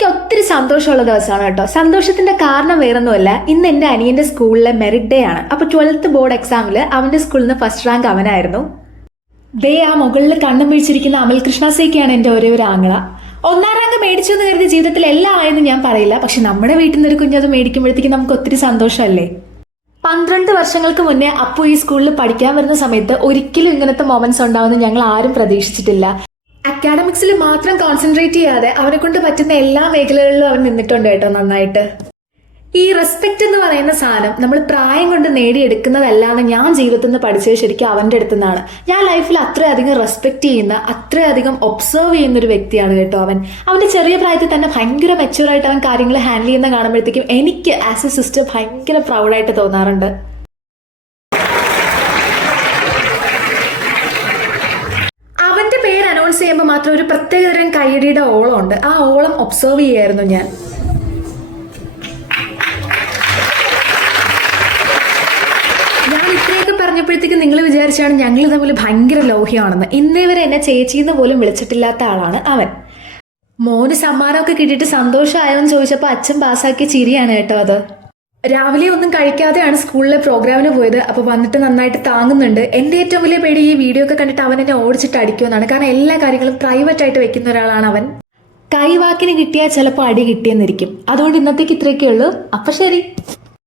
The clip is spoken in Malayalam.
എനിക്ക് ഒത്തിരി സന്തോഷമുള്ള ദിവസമാണ് കേട്ടോ. സന്തോഷത്തിന്റെ കാരണം വേറൊന്നുമല്ല ഇന്ന് എന്റെ അനിയന്റെ സ്കൂളിലെ മെറിറ്റ് ഡേ ആണ്. അപ്പൊ ട്വൽത്ത് ബോർഡ് എക്സാമിൽ അവന്റെ സ്കൂളിൽ നിന്ന് ഫസ്റ്റ് റാങ്ക് അവനായിരുന്നു. ദേ ആ മുകളിൽ കണ്ണും വീഴ്ചിരിക്കുന്ന അമൽ കൃഷ്ണ എന്റെ ഒരേ ഒരു ആങ്ങള. ഒന്നാം റാങ്ക് മേടിച്ചു എന്ന് കരുതി ജീവിതത്തിൽ എല്ലാം ആയെന്ന് ഞാൻ പറയില്ല. പക്ഷെ നമ്മുടെ വീട്ടിൽ നിന്ന് ഒരു കുഞ്ഞത് മേടിക്കുമ്പോഴത്തേക്ക് നമുക്ക് ഒത്തിരി സന്തോഷമല്ലേ? പന്ത്രണ്ട് വർഷങ്ങൾക്ക് മുന്നേ അപ്പു ഈ സ്കൂളിൽ പഠിക്കാൻ വരുന്ന സമയത്ത് ഒരിക്കലും ഇങ്ങനത്തെ മൊമെന്റ്സ് ഉണ്ടാവുമെന്ന് ഞങ്ങൾ ആരും പ്രതീക്ഷിച്ചിട്ടില്ല. അക്കാഡമിക്സിൽ മാത്രം കോൺസെൻട്രേറ്റ് ചെയ്യാതെ അവനെ കൊണ്ട് പറ്റുന്ന എല്ലാ മേഖലകളിലും അവൻ നിന്നിട്ടുണ്ട് കേട്ടോ നന്നായിട്ട്. ഈ റെസ്പെക്ട് എന്ന് പറയുന്ന സാധനം നമ്മൾ പ്രായം കൊണ്ട് നേടിയെടുക്കുന്നതല്ലാന്ന് ഞാൻ ജീവിതത്തിൽ നിന്ന് പഠിച്ചത് ശരിക്കും അവന്റെ അടുത്തു നിന്നാണ് ഞാൻ ലൈഫിൽ അത്രയധികം റെസ്പെക്ട് ചെയ്യുന്ന അത്രയധികം ഒബ്സർവ് ചെയ്യുന്ന ഒരു വ്യക്തിയാണ് കേട്ടോ അവൻ. അവന്റെ ചെറിയ പ്രായത്തിൽ തന്നെ ഭയങ്കര മെച്ചുവർ ആയിട്ട് അവൻ കാര്യങ്ങൾ ഹാൻഡിൽ ചെയ്യുന്ന കാണുമ്പോഴത്തേക്കും എനിക്ക് ആസ് എ സിസ്റ്റർ ഭയങ്കര പ്രൗഡായിട്ട് തോന്നാറുണ്ട് അവന്റെ ചെയ്യുമ്പോൾ മാത്രം ഒരു പ്രത്യേകതരം കൈയടിയുടെ ഓളം ഉണ്ട് ആ ഓളം ഒബ്സർവ് ചെയ്യായിരുന്നു ഞാൻ. പറഞ്ഞപ്പോഴത്തേക്ക് നിങ്ങൾ വിചാരിച്ചാണ് ഞങ്ങൾ തമ്മിൽ ഭയങ്കര ലോഹ്യമാണെന്ന്. ഇന്നേ വരെ എന്നെ ചേച്ചിന്ന് പോലും വിളിച്ചിട്ടില്ലാത്ത ആളാണ് അവൻ. മോന് സമ്മാനമൊക്കെ കിട്ടിയിട്ട് സന്തോഷമായോ എന്ന് ചോദിച്ചപ്പോൾ അച്ഛൻ പാസ്സാക്കിയ ചിരിയാണ് കേട്ടോ അത്. രാവിലെ ഒന്നും കഴിക്കാതെയാണ് സ്കൂളിലെ പ്രോഗ്രാമിന് പോയത്. അപ്പോൾ വന്നിട്ട് നന്നായിട്ട് താങ്ങുന്നുണ്ട്. എന്റെ ഏറ്റവും വലിയ പേടി ഈ വീഡിയോ ഒക്കെ കണ്ടിട്ട് അവൻ എന്നെ ഓടിച്ചിട്ട് അടിക്കുമെന്നാണ്. കാരണം എല്ലാ കാര്യങ്ങളും പ്രൈവറ്റ് ആയിട്ട് വെക്കുന്ന ഒരാളാണ് അവൻ. കൈവാക്കിന് കിട്ടിയാൽ ചിലപ്പോൾ അടി കിട്ടിയെന്നിരിക്കും. അതുകൊണ്ട് ഇന്നത്തേക്ക് ഇത്രയൊക്കെ ഉള്ളൂ. അപ്പം ശരി.